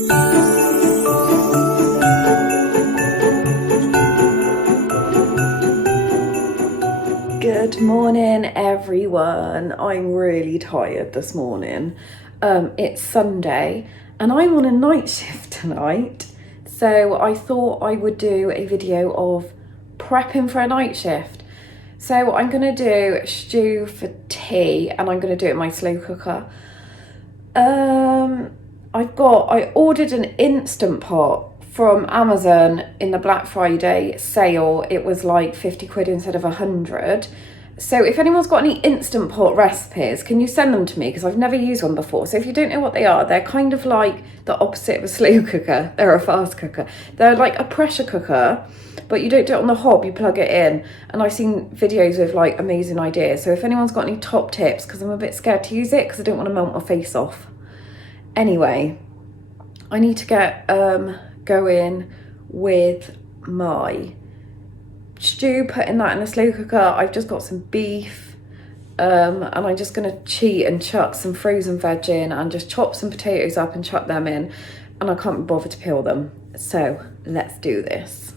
Good morning, everyone. I'm really tired this morning. It's Sunday and I'm on a night shift tonight. So I thought I would do a video of prepping for a night shift. So I'm gonna do stew for tea and I'm gonna do it in my slow cooker. I ordered an Instant Pot from Amazon in the Black Friday sale. It was like 50 quid instead of 100. So if anyone's got any Instant Pot recipes, can you send them to me? Because I've never used one before. So if you don't know what they are, they're kind of like the opposite of a slow cooker. They're a fast cooker. They're like a pressure cooker, but you don't do it on the hob, you plug it in. And I've seen videos with like amazing ideas. So if anyone's got any top tips, because I'm a bit scared to use it because I don't want to melt my face off. Anyway, I need to get going with my stew, putting that in a slow cooker. I've just got some beef and I'm just going to cheat and chuck some frozen veg in and just chop some potatoes up and chuck them in, and I can't be bothered to peel them. So let's do this.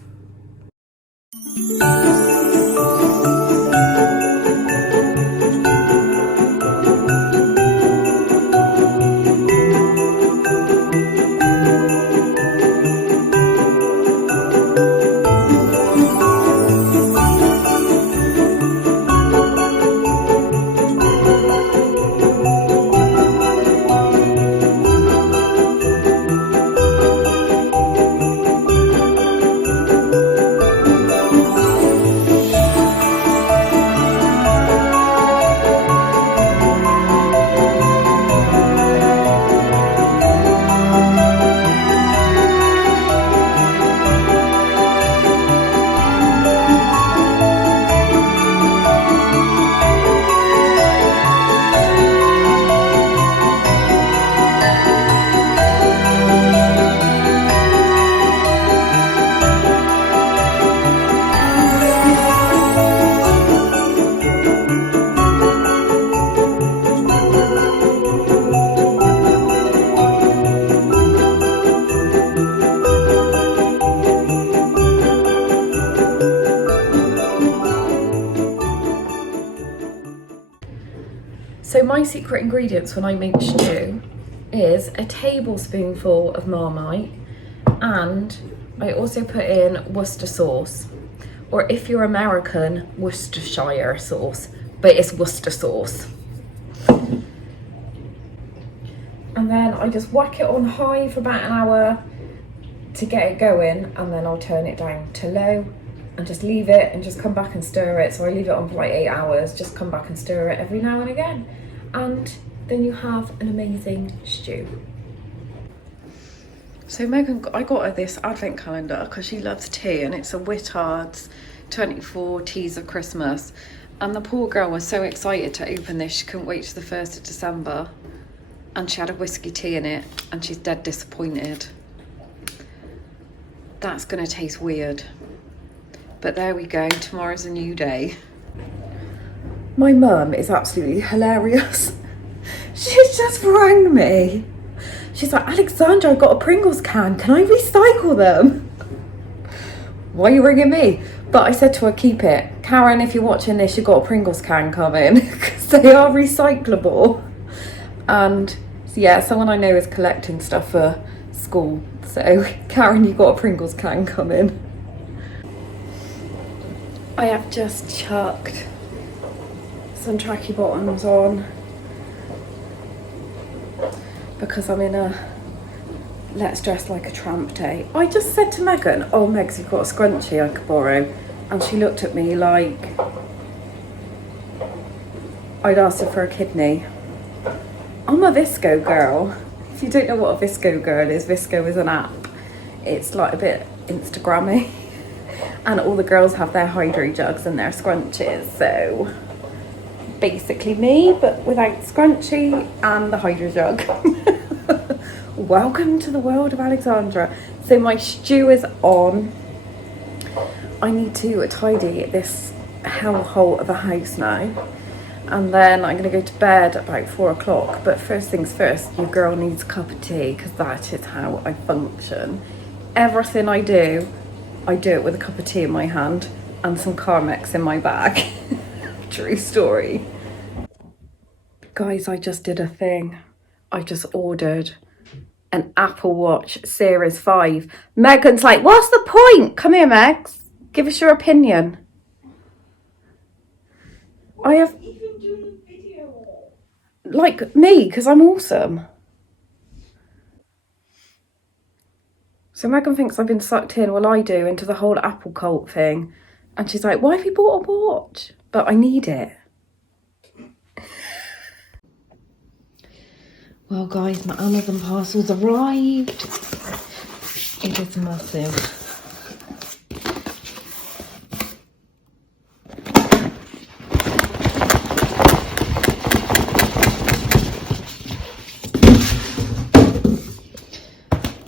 So my secret ingredients when I make stew is a tablespoonful of Marmite, and I also put in Worcester sauce, or if you're American, Worcestershire sauce, but it's Worcester sauce. And then I just whack it on high for about an hour to get it going, and then I'll turn it down to low and just leave it and just come back and stir it. So I leave it on for like 8 hours, just come back and stir it every now and again. And then you have an amazing stew. So Megan, I got her this advent calendar because she loves tea, and it's a Whittard's 24 Teas of Christmas. And the poor girl was so excited to open this, she couldn't wait to the 1st of December. And she had a whiskey tea in it, and she's dead disappointed. That's gonna taste weird. But there we go, tomorrow's a new day. My mum is absolutely hilarious. She's just rang me. She's like, Alexandra, I got a Pringles can. Can I recycle them? Why are you ringing me? But I said to her, keep it. Karen, if you're watching this, you've got a Pringles can coming because they are recyclable. And yeah, someone I know is collecting stuff for school. So Karen, you've got a Pringles can coming. I have just chucked some tracky bottoms on because I'm in a let's dress like a tramp day. I just said to Megan, oh Megs, you've got a scrunchie I could borrow, and she looked at me like I'd asked her for a kidney. I'm a Visco girl. If you don't know what a Visco girl is, Visco is an app. It's like a bit Instagrammy and all the girls have their hydro jugs and their scrunchies, so basically me, but without scrunchie and the hydro jug. Welcome to the world of Alexandra. So my stew is on. I need to tidy this hellhole of a house now. and then I'm going to go to bed at about 4 o'clock. But first things first, your girl needs a cup of tea, because that is how I function. Everything I do it with a cup of tea in my hand and some Carmex in my bag. True story. Guys, I just did a thing. I just ordered an Apple Watch Series 5. Megan's like, what's the point? Come here, Megs. Give us your opinion. I have... even doing a video? Like me, because I'm awesome. So Megan thinks I've been sucked in, well I do, into the whole Apple cult thing. And she's like, why have you bought a watch? But I need it. Well guys, my Amazon parcel's arrived. It is massive.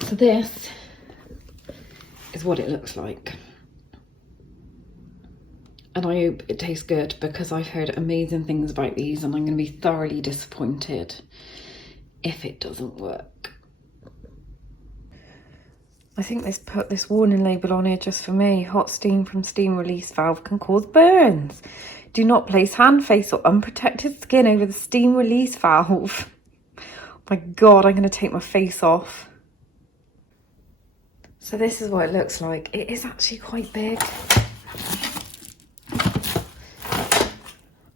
So this is what it looks like. And I hope it tastes good, because I've heard amazing things about these and I'm going to be thoroughly disappointed if it doesn't work. I think this put this warning label on here just for me. Hot steam from steam release valve can cause burns. Do not place hand, face or unprotected skin over the steam release valve. Oh my God, I'm going to take my face off. So this is what it looks like. It is actually quite big.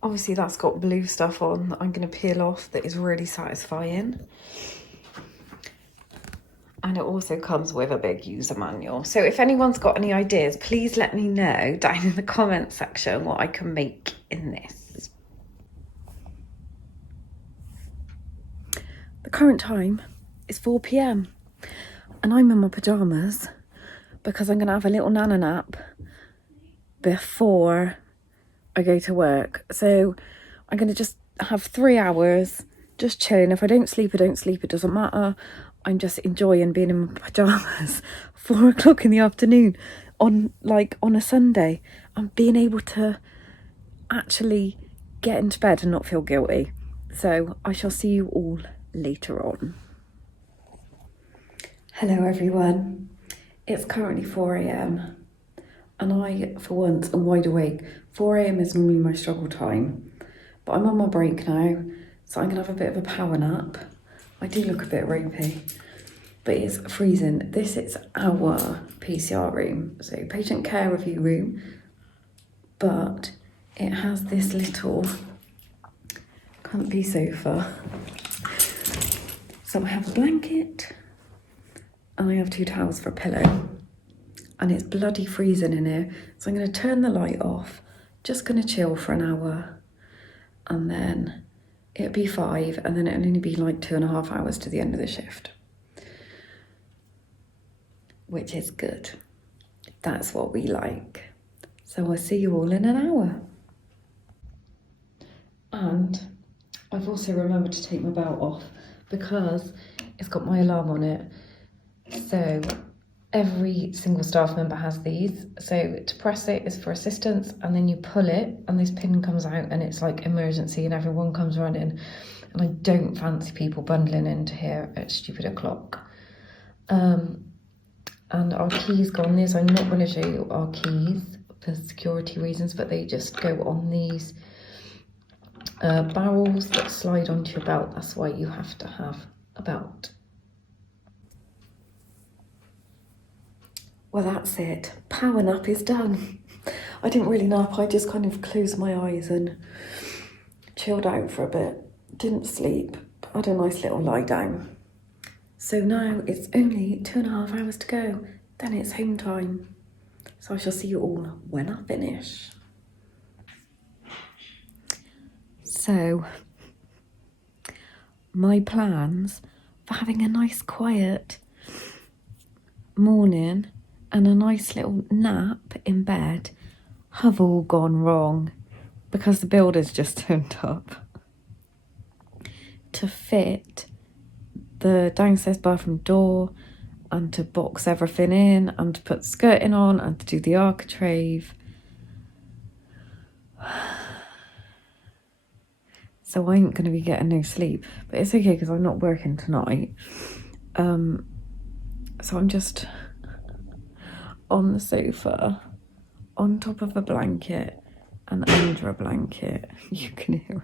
Obviously that's got blue stuff on that I'm going to peel off that is really satisfying. And it also comes with a big user manual. So if anyone's got any ideas, please let me know down in the comment section what I can make in this. The current time is 4 PM and I'm in my pyjamas because I'm going to have a little nana nap before I go to work. So I'm going to just have 3 hours just chilling. If I don't sleep, I don't sleep. It doesn't matter. I'm just enjoying being in my pyjamas 4 o'clock in the afternoon on a Sunday, and being able to actually get into bed and not feel guilty. So I shall see you all later on. Hello everyone. It's currently 4 AM and I, for once, am wide awake. 4 AM is normally my struggle time, but I'm on my break now, so I'm gonna have a bit of a power nap. I do look a bit ropey, but it's freezing. This is our PCR room, so patient care review room, but it has this little comfy sofa. So I have a blanket and I have 2 towels for a pillow, and it's bloody freezing in here. So I'm gonna turn the light off, just gonna chill for an hour, and then it'll be 5, and then it'll only be like 2.5 hours to the end of the shift, which is good. That's what we like. So I'll see you all in an hour. And I've also remembered to take my belt off because it's got my alarm on it. So every single staff member has these. So to press it is for assistance, and then you pull it and this pin comes out and it's like emergency and everyone comes running. And I don't fancy people bundling into here at stupid o'clock. And our keys go on this. I'm not going to show you our keys for security reasons, but they just go on these barrels that slide onto your belt. That's why you have to have a belt. Well, that's it. Power nap is done. I didn't really nap. I just kind of closed my eyes and chilled out for a bit. Didn't sleep, but had a nice little lie down. So now it's only 2.5 hours to go. Then it's home time. So I shall see you all when I finish. So, my plans for having a nice quiet morning and a nice little nap in bed have all gone wrong because the builders just turned up to fit the downstairs bathroom door and to box everything in and to put skirting on and to do the architrave. So I ain't going to be getting no sleep. But it's okay because I'm not working tonight. So I'm just on the sofa, on top of a blanket and under a blanket. You can hear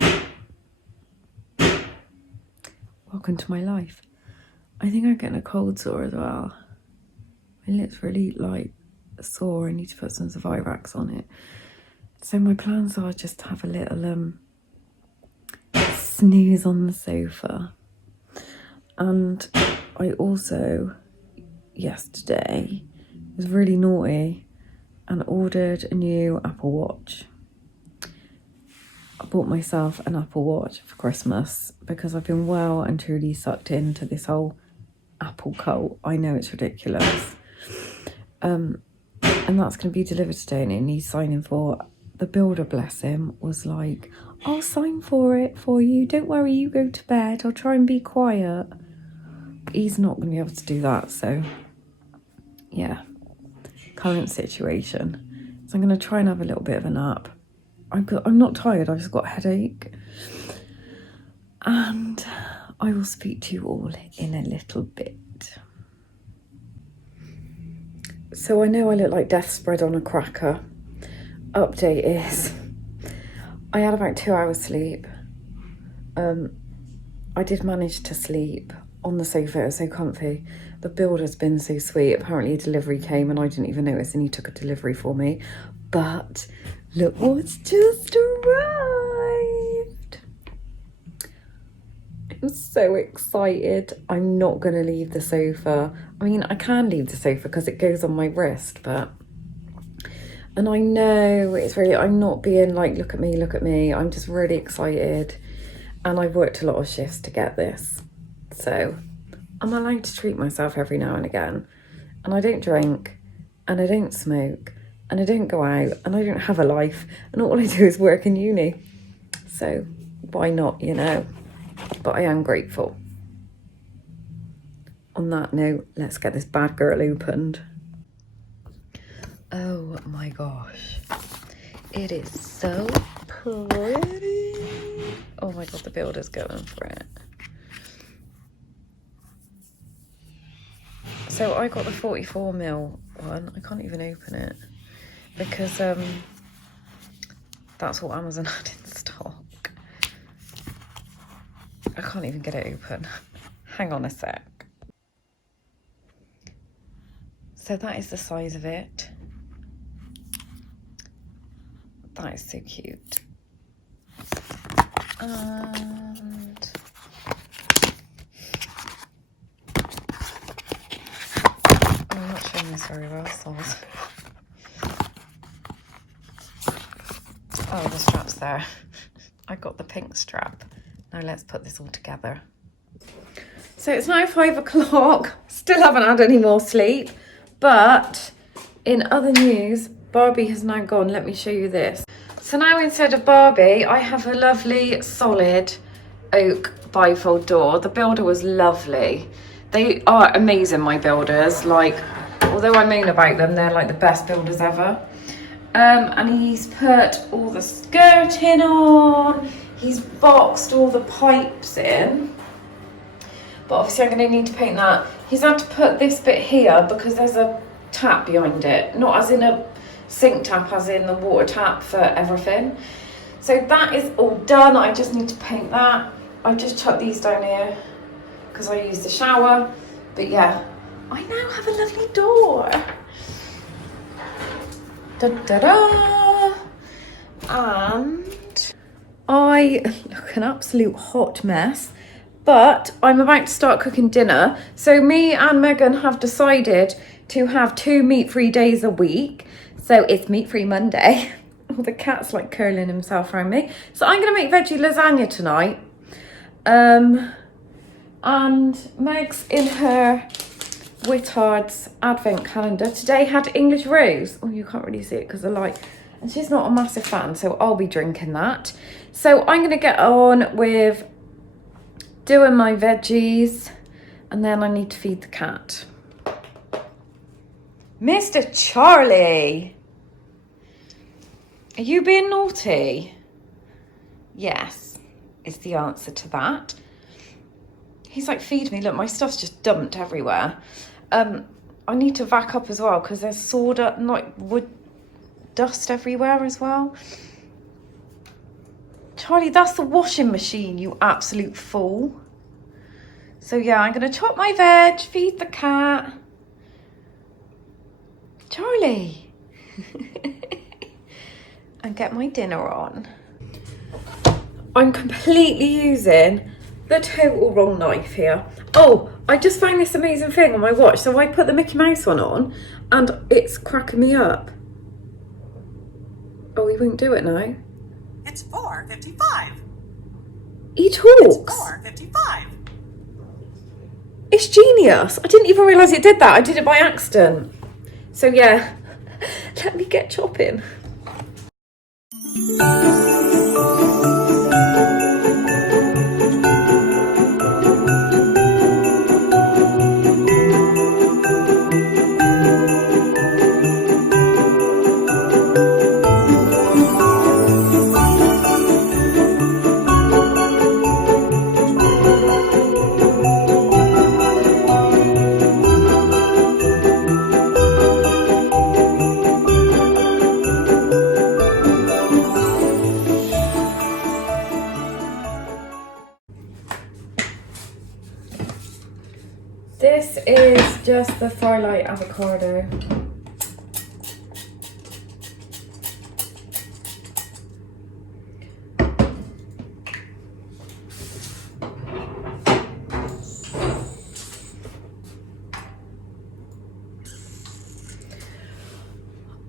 it. Welcome to my life. I think I'm getting a cold sore as well. My lips really like sore. I need to put some Virax on it. So my plans are just to have a little snooze on the sofa. And I also, yesterday, was really naughty and ordered a new Apple Watch. I bought myself an Apple Watch for Christmas because I've been well and truly sucked into this whole Apple cult. I know it's ridiculous. And that's going to be delivered today and it needs signing for. The builder, bless him, was like, I'll sign for it for you. Don't worry, you go to bed. I'll try and be quiet. He's not going to be able to do that, so yeah, current situation. So I'm going to try and have a little bit of a nap. I'm not tired, I've just got a headache. And I will speak to you all in a little bit. So I know I look like death spread on a cracker. Update is, I had about 2 hours sleep. I did manage to sleep on the sofa, it was so comfy. The builder's been so sweet. Apparently a delivery came and I didn't even notice and he took a delivery for me. But look what's just arrived. I'm so excited. I'm not going to leave the sofa. I mean, I can leave the sofa because it goes on my wrist, but... And I know it's really, I'm not being like, look at me, look at me. I'm just really excited. And I've worked a lot of shifts to get this. So I'm allowed to treat myself every now and again. And I don't drink, and I don't smoke, and I don't go out, and I don't have a life. And all I do is work in uni. So why not, you know? But I am grateful. On that note, let's get this bad girl opened. Oh my gosh. It is so pretty. Oh my god, the builder's going for it. So I got the 44mm one. I can't even open it because that's what Amazon had in stock. I can't even get it open. Hang on a sec. So that is the size of it. That is so cute. And I'm not showing this very well, so oh, the strap's there. I got the pink strap. Now let's put this all together. So it's now 5 o'clock. Still haven't had any more sleep. But in other news, Barbie has now gone. Let me show you this. So now instead of Barbie, I have a lovely solid oak bifold door. The builder was lovely. They are amazing, my builders. Like, although I moan about them, they're like the best builders ever. And he's put all the skirting on. He's boxed all the pipes in. But obviously I'm going to need to paint that. He's had to put this bit here because there's a tap behind it. Not as in a sink tap, as in the water tap for everything. So that is all done. I just need to paint that. I've just chucked these down here because I used the shower. But yeah, I now have a lovely door. Da da da. And I look an absolute hot mess. But I'm about to start cooking dinner. So me and Megan have decided to have 2 meat-free days a week. So it's meat-free Monday. Oh, the cat's like curling himself around me. So I'm going to make veggie lasagna tonight. And Meg's in her Wittard's advent calendar. Today had English rose. Oh, you can't really see it because of the light. And she's not a massive fan, so I'll be drinking that. So I'm going to get on with doing my veggies, and then I need to feed the cat. Mr. Charlie, are you being naughty? Yes. is the answer to that. He's like, feed me. Look, my stuff's just dumped everywhere. I need to vac up as well because there's sawdust, not wood dust everywhere as well. Charlie, that's the washing machine, you absolute fool. So yeah, I'm going to chop my veg, feed the cat. Charlie. And get my dinner on. I'm completely using the total wrong knife here. Oh, I just found this amazing thing on my watch. So I put the Mickey Mouse one on and it's cracking me up. Oh, he won't do it now. It's 4:55. He talks. It's 4:55. It's genius. I didn't even realise it did that. I did it by accident. So yeah, let me get chopping. This is just the Firelight avocado.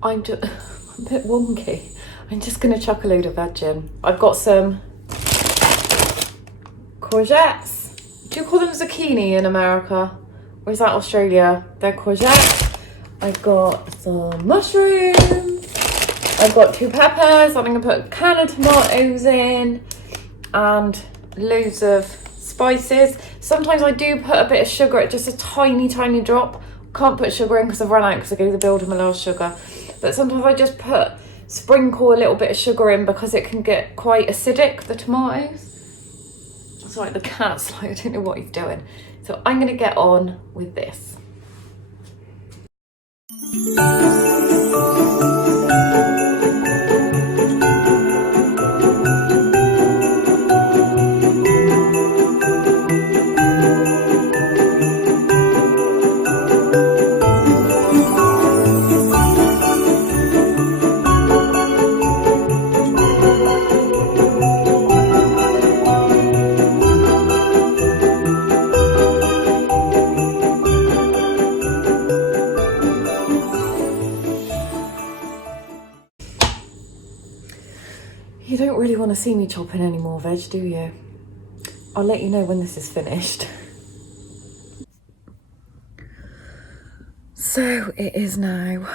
I'm a bit wonky. I'm just going to chuck a load of veg in. I've got some courgettes. Do you call them zucchini in America? Or is that Australia? They're courgettes. I've got some mushrooms. I've got 2 peppers. I'm going to put a can of tomatoes in. And loads of spices. Sometimes I do put a bit of sugar, just a tiny, tiny drop. Can't put sugar in because I've run out because I gave the builder my last sugar. But sometimes I just sprinkle a little bit of sugar in because it can get quite acidic, the tomatoes. It's like the cat's like, I don't know what he's doing. So I'm going to get on with this. You don't really want to see me chopping any more veg, do you? I'll let you know when this is finished. So it is now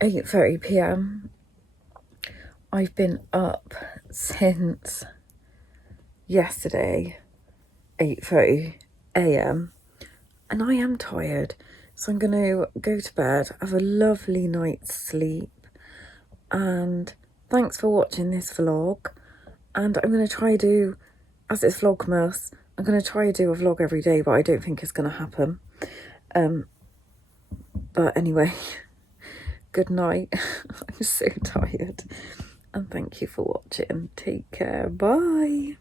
8:30 p.m. I've been up since yesterday, 8:30 a.m. and I am tired. So I'm going to go to bed, have a lovely night's sleep, and thanks for watching this vlog. And I'm going to try do, as it's Vlogmas, I'm going to try to do a vlog every day, but I don't think it's going to happen. But anyway, good night. I'm so tired. And thank you for watching. Take care. Bye.